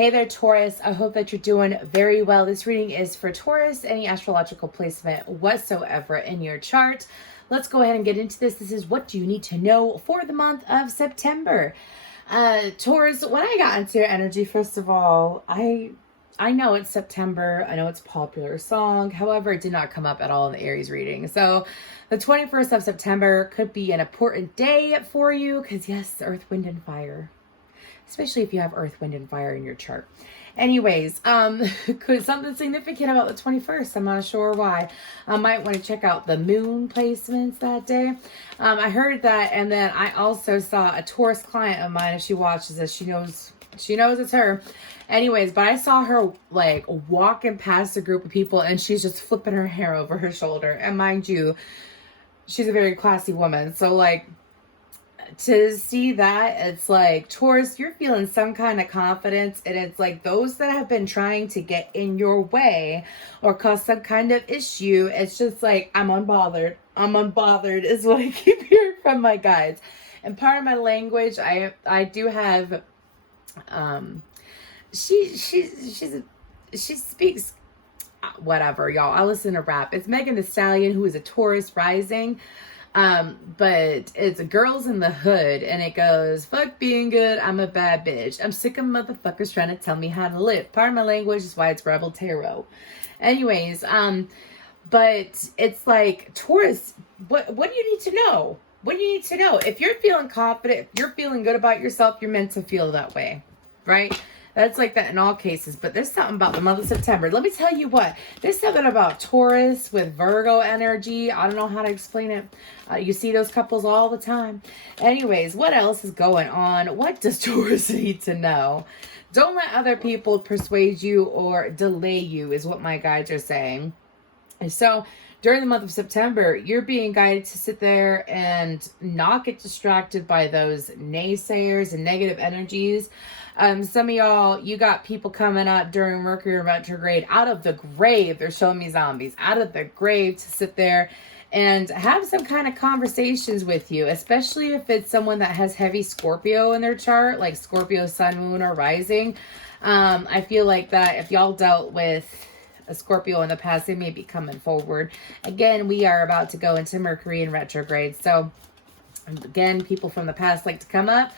Hey there, Taurus. I hope that you're doing very well. This reading is for Taurus, any astrological placement whatsoever in your chart. Let's go ahead and get into this. This is what do you need to know for the month of September. Taurus, when I got into your energy, first of all, I know it's September. I know it's a popular song. However, it did not come up at all in the Aries reading. So the 21st of September could be an important day for you because yes, Earth, Wind, and Fire. Especially if you have Earth, Wind, and Fire in your chart. Anyways, could something significant about the 21st. I'm not sure why. I might want to check out the moon placements that day. I heard that, and then I also saw a Taurus client of mine. If she watches this, she knows it's her. Anyways, but I saw her like walking past a group of people, and she's just flipping her hair over her shoulder. And mind you, she's a very classy woman. So like, to see that, it's like, Taurus, you're feeling some kind of confidence, and it's like those that have been trying to get in your way or cause some kind of issue, it's just like, I'm unbothered is what I keep hearing from my guides. And part of my language, I do have she speaks whatever, y'all. I listen to rap. It's Megan Thee Stallion, who is a Taurus rising. But it's Girls in the Hood, and it goes, fuck being good, I'm a bad bitch. I'm sick of motherfuckers trying to tell me how to live. Part of my language is why it's Rebel Tarot. Anyways, but it's like, Taurus, what do you need to know? What do you need to know? If you're feeling confident, if you're feeling good about yourself, you're meant to feel that way, right? That's like that in all cases, but there's something about the month of September. Let me tell you what, there's something about Taurus with Virgo energy. I don't know how to explain it. You see those couples all the time. Anyways, what else is going on? What does Taurus need to know? Don't let other people persuade you or delay you is what my guides are saying. And so during the month of September, you're being guided to sit there and not get distracted by those naysayers and negative energies. Some of y'all, you got people coming up during Mercury retrograde out of the grave. They're showing me zombies out of the grave to sit there and have some kind of conversations with you, especially if it's someone that has heavy Scorpio in their chart, like Scorpio, Sun, Moon, or Rising. I feel like that if y'all dealt with a Scorpio in the past, they may be coming forward. Again, we are about to go into Mercury in retrograde. So again, people from the past like to come up.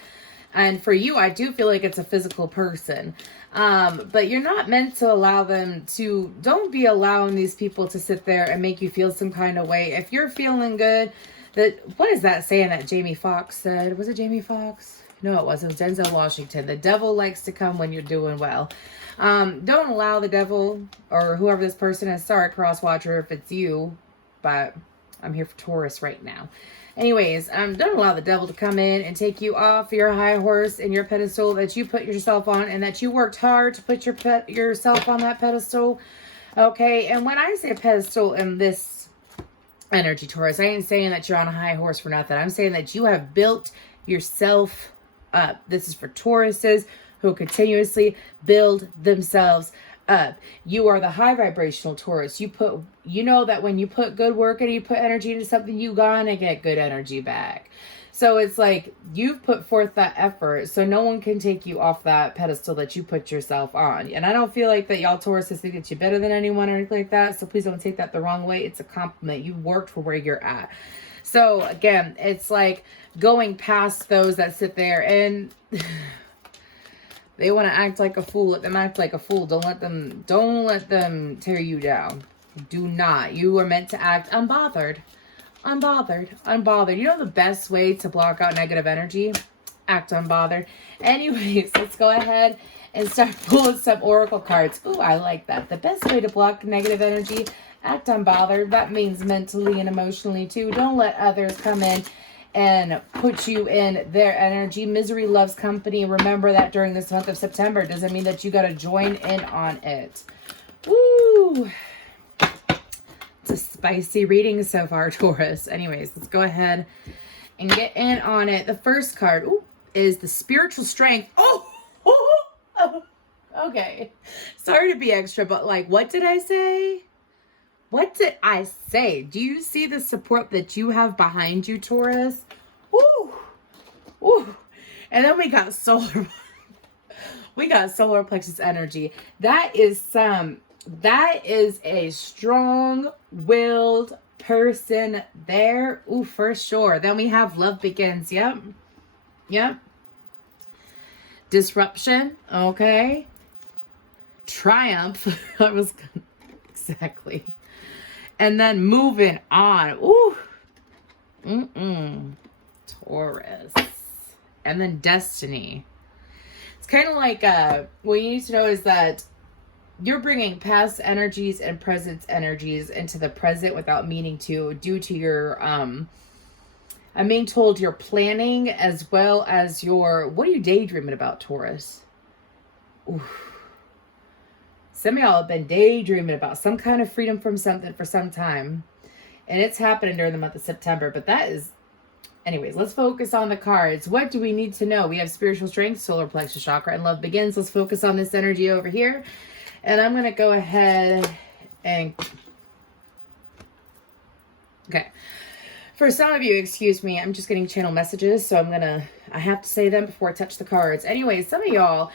And for you, I do feel like it's a physical person. But you're not meant to allow them to, don't be allowing these people to sit there and make you feel some kind of way. If you're feeling good, what is that saying that Jamie Foxx said? Was it Jamie Foxx? No, it wasn't. It was Denzel Washington. The devil likes to come when you're doing well. Don't allow the devil or whoever this person is. Sorry, cross watcher, if it's you, but I'm here for Taurus right now. Anyways, don't allow the devil to come in and take you off your high horse and your pedestal that you put yourself on and that you worked hard to put yourself on that pedestal. Okay, and when I say pedestal in this energy, Taurus, I ain't saying that you're on a high horse for nothing. I'm saying that you have built yourself up. This is for Tauruses who continuously build themselves up. You are the high vibrational Taurus. You know that when you put good work and you put energy into something, you gonna get good energy back. So it's like you've put forth that effort, so no one can take you off that pedestal that you put yourself on. And I don't feel like that y'all Tauruses think that you're better than anyone or anything like that. So please don't take that the wrong way. It's a compliment. You worked for where you're at. So again, it's like going past those that sit there and they want to act like a fool. Let them act like a fool. Don't let them tear you down. Do not. You are meant to act unbothered. Unbothered. You know the best way to block out negative energy? Act unbothered. Anyways, let's go ahead and start pulling some oracle cards. Ooh, I like that. The best way to block negative energy, act unbothered. That means mentally and emotionally too. Don't let others come in and put you in their energy. Misery loves company. Remember that during this month of September. Doesn't mean that you got to join in on it. Woo! It's a spicy reading so far, Taurus. Anyways, let's go ahead and get in on it. The first card is the spiritual strength. Oh, okay. Sorry to be extra, but like, what did I say? What did I say? Do you see the support that you have behind you, Taurus? Woo! Woo! And then we got solar. We got solar plexus energy. That is a strong-willed person there. Ooh, for sure. Then we have love begins. Yep. Yep. Disruption. Okay. Triumph. That was exactly. And then moving on. Ooh. Taurus. And then destiny. It's kind of like what you need to know is that you're bringing past energies and present energies into the present without meaning to, due to your I'm being told your planning as well as your, what are you daydreaming about, Taurus? Oof. Some of y'all have been daydreaming about some kind of freedom from something for some time. And it's happening during the month of September. But that is, anyways, let's focus on the cards. What do we need to know? We have spiritual strength, solar plexus chakra, and love begins. Let's focus on this energy over here. And I'm going to go ahead and, okay. For some of you, excuse me, I'm just getting channel messages. So I have to say them before I touch the cards. Anyway, some of y'all,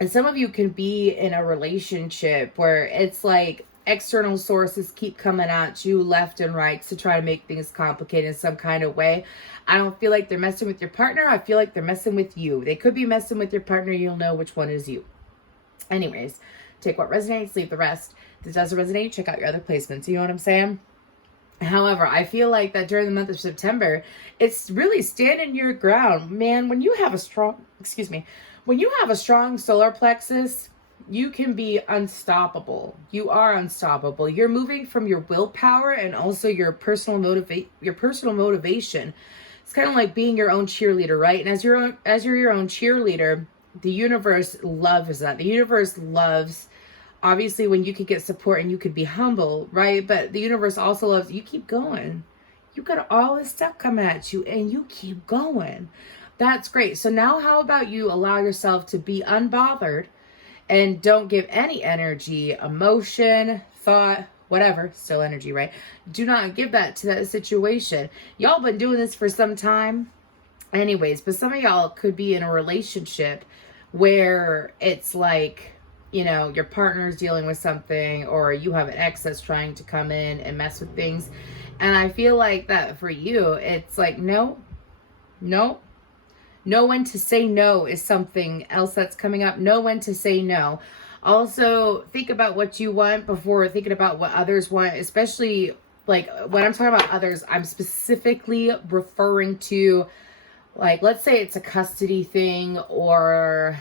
and some of you can be in a relationship where it's like external sources keep coming at you left and right to try to make things complicated in some kind of way. I don't feel like they're messing with your partner. I feel like they're messing with you. They could be messing with your partner. You'll know which one is you. Anyways, take what resonates, leave the rest. If this doesn't resonate, check out your other placements. You know what I'm saying? However, I feel like that during the month of September, it's really standing your ground. Man, when you have a strong solar plexus, you can be unstoppable. You are unstoppable. You're moving from your willpower and also your personal motivation. It's kind of like being your own cheerleader, right? And as you're your own cheerleader, the universe loves that. The universe loves, obviously, when you could get support and you could be humble, right? But the universe also loves you keep going. You got all this stuff coming at you and you keep going. That's great. So now how about you allow yourself to be unbothered and don't give any energy, emotion, thought, whatever, still energy, right? Do not give that to that situation. Y'all been doing this for some time. Anyways, but some of y'all could be in a relationship where it's like, you know, your partner's dealing with something or you have an ex that's trying to come in and mess with things. And I feel like that for you, it's like, no. Know when to say no is something else that's coming up. Know when to say no. Also, think about what you want before thinking about what others want, especially like when I'm talking about others, I'm specifically referring to, like, let's say it's a custody thing, or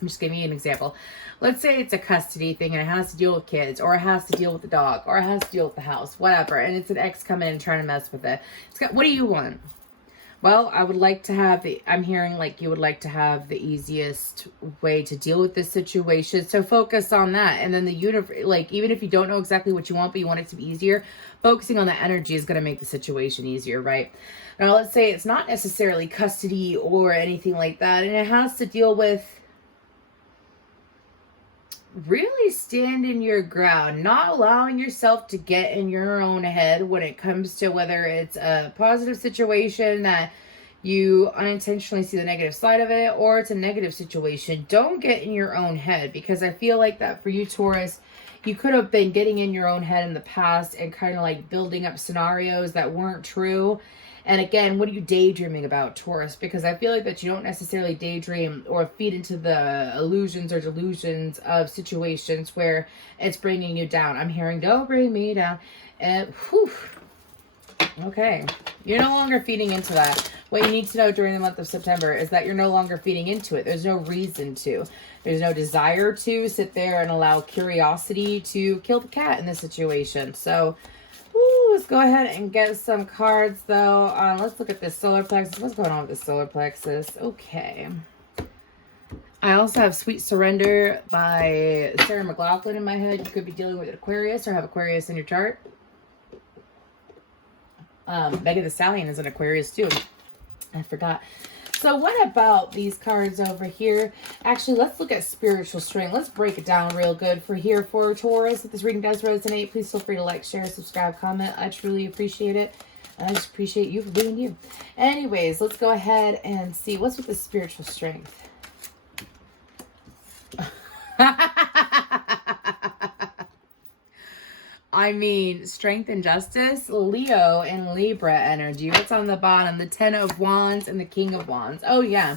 I'm just giving you an example. Let's say it's a custody thing and it has to deal with kids, or it has to deal with the dog, or it has to deal with the house, whatever. And it's an ex coming in and trying to mess with it. What do you want? Well, I would like to have I'm hearing like you would like to have the easiest way to deal with this situation. So focus on that. And then the universe, like, even if you don't know exactly what you want, but you want it to be easier, focusing on the energy is going to make the situation easier, right? Now, let's say it's not necessarily custody or anything like that. And it has to deal with really standing your ground, not allowing yourself to get in your own head when it comes to whether it's a positive situation that you unintentionally see the negative side of it, or it's a negative situation. Don't get in your own head, because I feel like that for you, Taurus, you could have been getting in your own head in the past and kind of like building up scenarios that weren't true. And again, what are you daydreaming about, Taurus? Because I feel like that you don't necessarily daydream or feed into the illusions or delusions of situations where it's bringing you down. I'm hearing, don't bring me down. And whew. Okay. You're no longer feeding into that. What you need to know during the month of September is that you're no longer feeding into it. There's no reason to. There's no desire to sit there and allow curiosity to kill the cat in this situation. So, let's go ahead and get some cards, though. Let's look at this solar plexus. What's going on with this solar plexus? Okay. I also have Sweet Surrender by Sarah McLachlan in my head. You could be dealing with Aquarius or have Aquarius in your chart. Megan Thee Stallion is an Aquarius, too. I forgot. So what about these cards over here? Actually, let's look at spiritual strength. Let's break it down real good for Taurus. If this reading does resonate, please feel free to like, share, subscribe, comment. I truly appreciate it. I just appreciate you for being you. Anyways, let's go ahead and see what's with the spiritual strength. I mean, strength and justice, Leo and Libra energy. What's on the bottom? The 10 of Wands and the King of Wands. Oh, yeah.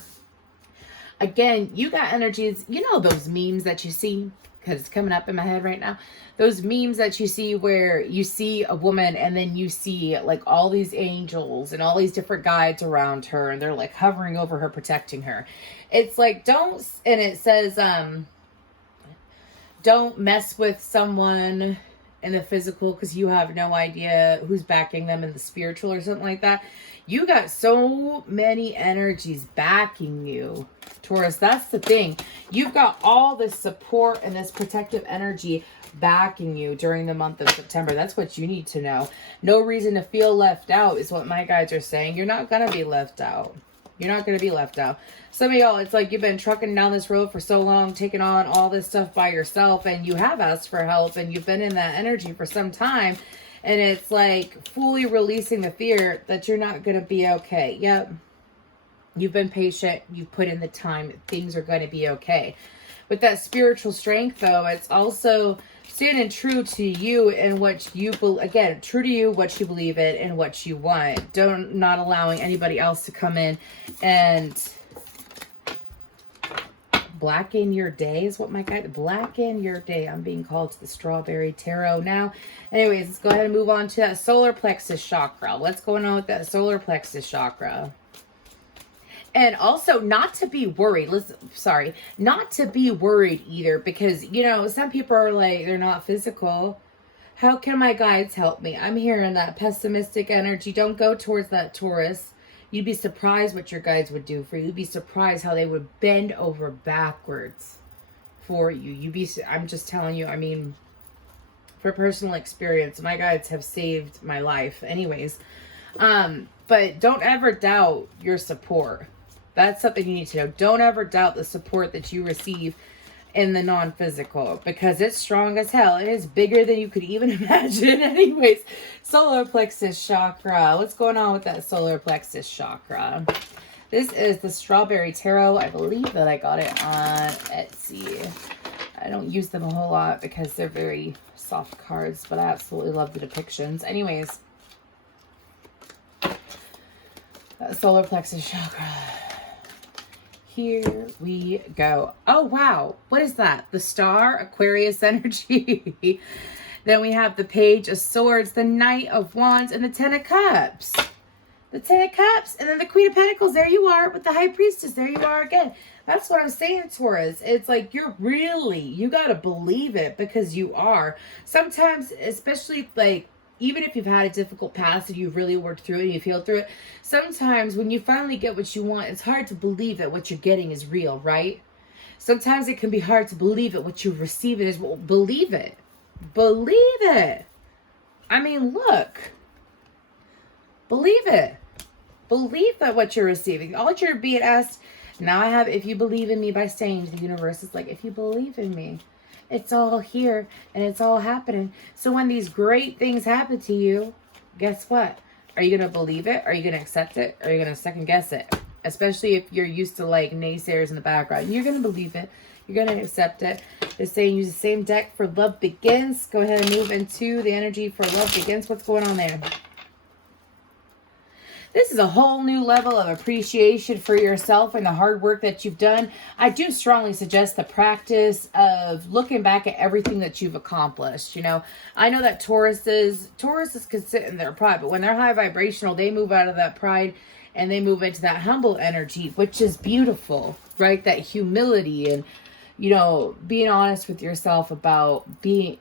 Again, you got energies. You know those memes that you see? Because it's coming up in my head right now. Those memes that you see where you see a woman and then you see like all these angels and all these different guides around her. And they're like hovering over her, protecting her. It's like, don't, and it says, don't mess with someone in the physical because you have no idea who's backing them in the spiritual or something like that. You got so many energies backing you, Taurus. That's the thing. You've got all this support and this protective energy backing you during the month of September. That's what you need to know. No reason to feel left out is what my guides are saying. You're not going to be left out. You're not going to be left out. Some of y'all, it's like you've been trucking down this road for so long, taking on all this stuff by yourself, and you have asked for help, and you've been in that energy for some time, and it's like fully releasing the fear that you're not going to be okay. Yep. You've been patient. You've put in the time. Things are going to be okay. With that spiritual strength, though, it's also standing true to you and what you again, true to you, what you believe in and what you want. Not allowing anybody else to come in and blacken your day is what my guide, blacken your day. I'm being called to the Strawberry Tarot now. Anyways, let's go ahead and move on to that solar plexus chakra. What's going on with that solar plexus chakra? And also not to be worried. Not to be worried either, because, you know, some people are like, they're not physical. How can my guides help me? I'm hearing that pessimistic energy. Don't go towards that, Taurus. You'd be surprised what your guides would do for you. You'd be surprised how they would bend over backwards for you. I'm just telling you, I mean, for personal experience, my guides have saved my life. Anyways, but don't ever doubt your support. That's something you need to know. Don't ever doubt the support that you receive in the non-physical, because it's strong as hell. It is bigger than you could even imagine. Anyways, solar plexus chakra. What's going on with that solar plexus chakra? This is the Strawberry Tarot. I believe that I got it on Etsy. I don't use them a whole lot because they're very soft cards, but I absolutely love the depictions. Anyways, solar plexus chakra. Here we go. Oh, wow. What is that? The Star, Aquarius energy. Then we have the Page of Swords, the Knight of Wands, and the Ten of Cups. The Ten of Cups. And then the Queen of Pentacles. There you are with the High Priestess. There you are again. That's what I'm saying, Taurus. It's like you got to believe it, because you are. Sometimes, especially like, even if you've had a difficult past and you've really worked through it and you've healed through it, sometimes when you finally get what you want, it's hard to believe that what you're getting is real, right? Sometimes it can be hard to believe that what you're receiving is, well, believe it. Believe it. I mean, look. Believe it. Believe that what you're receiving. All you're being asked, now I have, if you believe in me, by saying to the universe, it's like, if you believe in me, it's all here and it's all happening. So when these great things happen to you, guess what? Are you going to believe it? Are you going to accept it? Or are you going to second guess it? Especially if you're used to like naysayers in the background. You're going to believe it. You're going to accept it. They're saying use the same deck for Love Begins. Go ahead and move into the energy for Love Begins. What's going on there? This is a whole new level of appreciation for yourself and the hard work that you've done. I do strongly suggest the practice of looking back at everything that you've accomplished. You know, I know that Tauruses can sit in their pride, but when they're high vibrational, they move out of that pride and they move into that humble energy, which is beautiful, right? That humility and, you know, being honest with yourself about being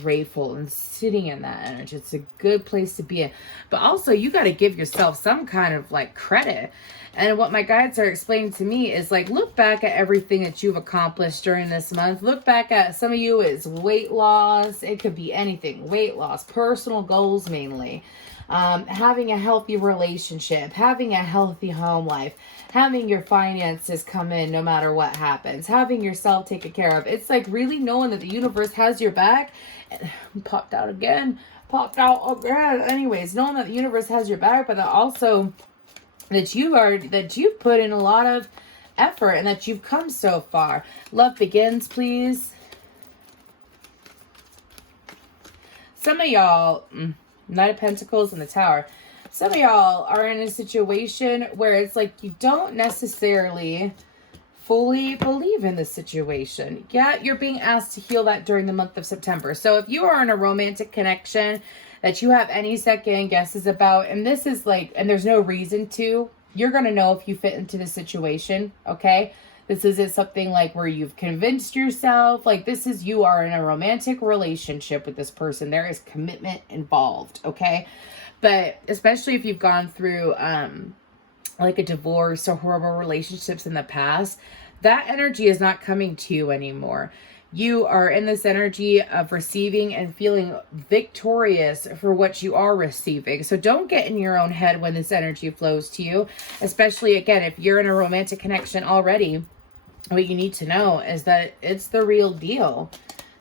grateful and sitting in that energy. It's a good place to be in. But also, you got to give yourself some kind of like credit. And what my guides are explaining to me is like, look back at everything that you've accomplished during this month. Look back at, some of you is weight loss. It could be anything. Weight loss, personal goals mainly. Having a healthy relationship, having a healthy home life, having your finances come in no matter what happens, having yourself taken care of. It's like really knowing that the universe has your back. And popped out again. popped out again. Anyways, knowing that the universe has your back, but that also that you've put in a lot of effort and that you've come so far. Love begins, please. Some of y'all, Knight of Pentacles and the Tower. Some of y'all are in a situation where it's like you don't necessarily fully believe in the situation. Yeah, you're being asked to heal that during the month of September. So if you are in a romantic connection that you have any second guesses about, and this is like, and there's no reason to, you're going to know if you fit into the situation, okay? This isn't something like where you've convinced yourself. Like, this is, you are in a romantic relationship with this person. There is commitment involved, okay? But especially if you've gone through, like a divorce or horrible relationships in the past, that energy is not coming to you anymore. You are in this energy of receiving and feeling victorious for what you are receiving. So don't get in your own head when this energy flows to you, especially, again, if you're in a romantic connection already. What you need to know is that it's the real deal.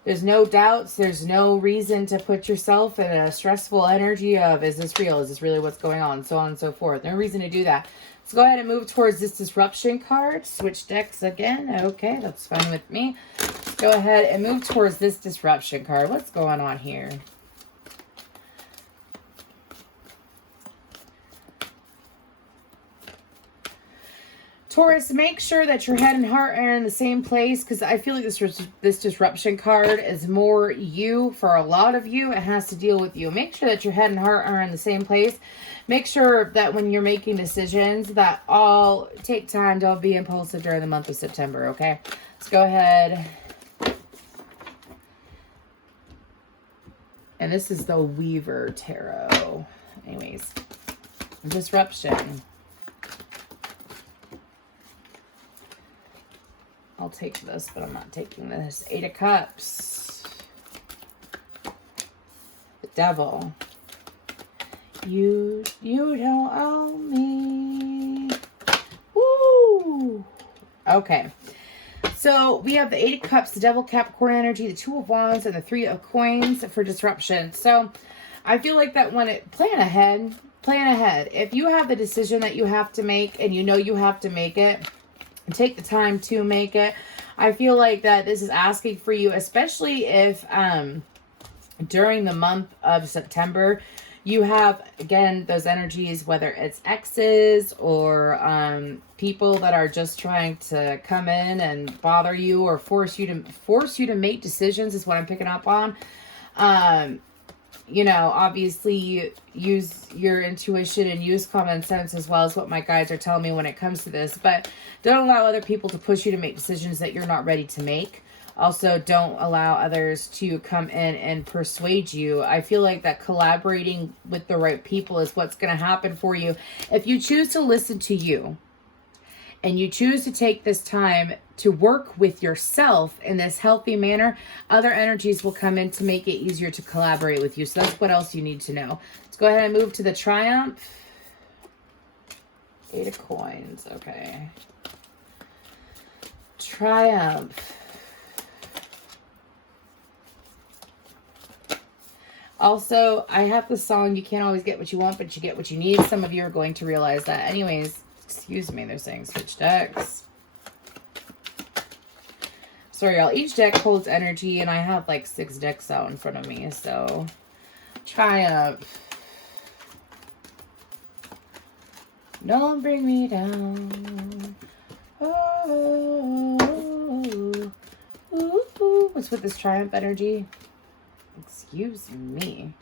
There's no doubts. There's no reason to put yourself in a stressful energy of, is this real? Is this really what's going on? So on and so forth. No reason to do that. Let's go ahead and move towards this disruption card. Switch decks again. Okay, that's fine with me. Let's go ahead and move towards this disruption card. What's going on here? Taurus, make sure that your head and heart are in the same place, because I feel like this disruption card is more you. For a lot of you, it has to deal with you. Make sure that your head and heart are in the same place. Make sure that when you're making decisions that all take time, don't be impulsive during the month of September, okay? Let's go ahead. And this is the Weaver Tarot. Anyways, disruption. I'll take this, but I'm not taking this. 8 of Cups. The Devil. You don't own me. Woo! Okay. So we have the 8 of Cups, the Devil, Capricorn energy, the 2 of Wands, and the 3 of Coins for disruption. So I feel like that when plan ahead. If you have the decision that you have to make and you know you have to make it, take the time to make it. I feel like that this is asking for you, especially if during the month of September, you have, again, those energies, whether it's exes or people that are just trying to come in and bother you or force you to make decisions is what I'm picking up on. You know, obviously use your intuition and use common sense as well as what my guides are telling me when it comes to this. But don't allow other people to push you to make decisions that you're not ready to make. Also, don't allow others to come in and persuade you. I feel like that collaborating with the right people is what's going to happen for you. If you choose to listen to you and you choose to take this time to work with yourself in this healthy manner, other energies will come in to make it easier to collaborate with you. So that's what else you need to know. Let's go ahead and move to the Triumph. 8 of Coins. Okay. Triumph. Also, I have the song, you can't always get what you want, but you get what you need. Some of you are going to realize that. Anyways, excuse me, they're saying switch decks. Sorry, y'all. Each deck holds energy, and I have like 6 decks out in front of me. So, Triumph. Don't bring me down. Oh, ooh, ooh. What's with this Triumph energy? Excuse me.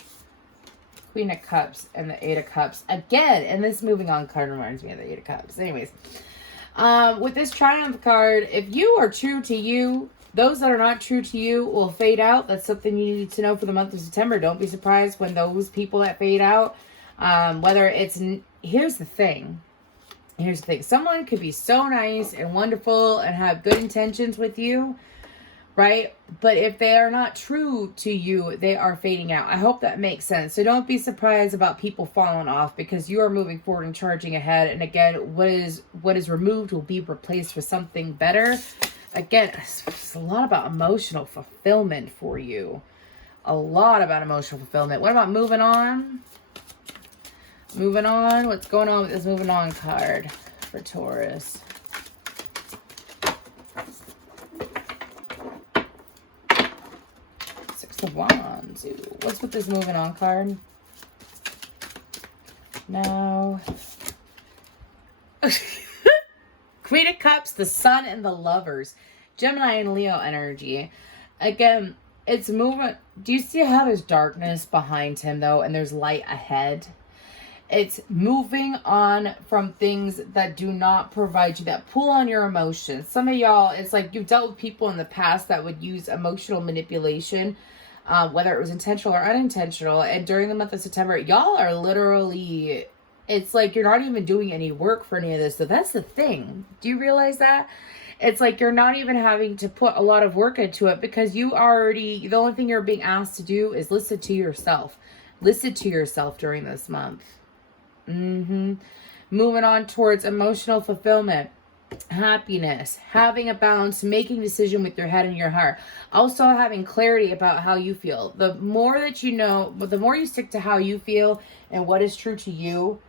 Queen of Cups and the 8 of Cups. Again, and this moving on card reminds me of the 8 of Cups. Anyways. With this Triumph card, if you are true to you, those that are not true to you will fade out. That's something you need to know for the month of September. Don't be surprised when those people that fade out, whether it's, here's the thing. Someone could be so nice and wonderful and have good intentions with you, right? But if they are not true to you, they are fading out. I hope that makes sense. So don't be surprised about people falling off, because you are moving forward and charging ahead. And again, what is removed will be replaced with something better. Again, it's a lot about emotional fulfillment for you. A lot about emotional fulfillment. What about moving on? Moving on. What's going on with this moving on card for Taurus? Six of Wands. Ooh, what's with this moving on card? Now. Queen of Cups, the Sun, and the Lovers. Gemini and Leo energy. Again, it's moving. Do you see how there's darkness behind him, though, and there's light ahead? It's moving on from things that do not provide you, that pull on your emotions. Some of y'all, it's like you've dealt with people in the past that would use emotional manipulation, whether it was intentional or unintentional. And during the month of September, y'all are literally... It's like you're not even doing any work for any of this. So that's the thing. Do you realize that? It's like you're not even having to put a lot of work into it because you already, the only thing you're being asked to do is listen to yourself. Listen to yourself during this month. Moving on towards emotional fulfillment, happiness, having a balance, making a decision with your head and your heart. Also having clarity about how you feel. The more that you know, the more you stick to how you feel and what is true to you,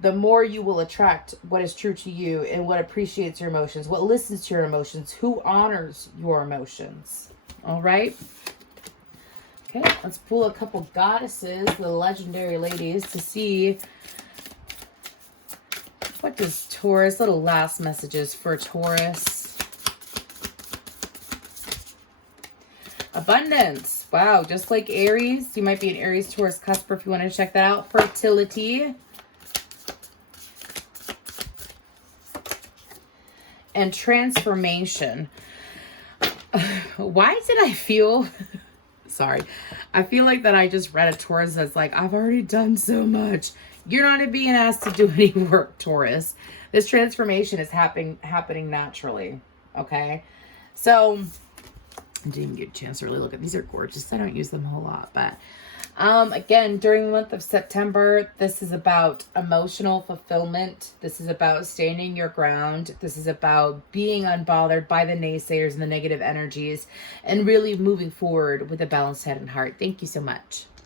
the more you will attract what is true to you and what appreciates your emotions, what listens to your emotions, who honors your emotions. All right. Okay, let's pull a couple goddesses, the legendary ladies, to see what does Taurus, little last messages for Taurus. Abundance. Wow, just like Aries. You might be an Aries Taurus cusper if you want to check that out. Fertility. And transformation. Why did I feel... Sorry. I feel like that I just read a Taurus that's like, I've already done so much. You're not being asked to do any work, Taurus. This transformation is happening naturally. Okay? So, I didn't even get a chance to really look at these. Are gorgeous. I don't use them a whole lot, but again, during the month of September, this is about emotional fulfillment. This is about standing your ground. This is about being unbothered by the naysayers and the negative energies and really moving forward with a balanced head and heart. Thank you so much.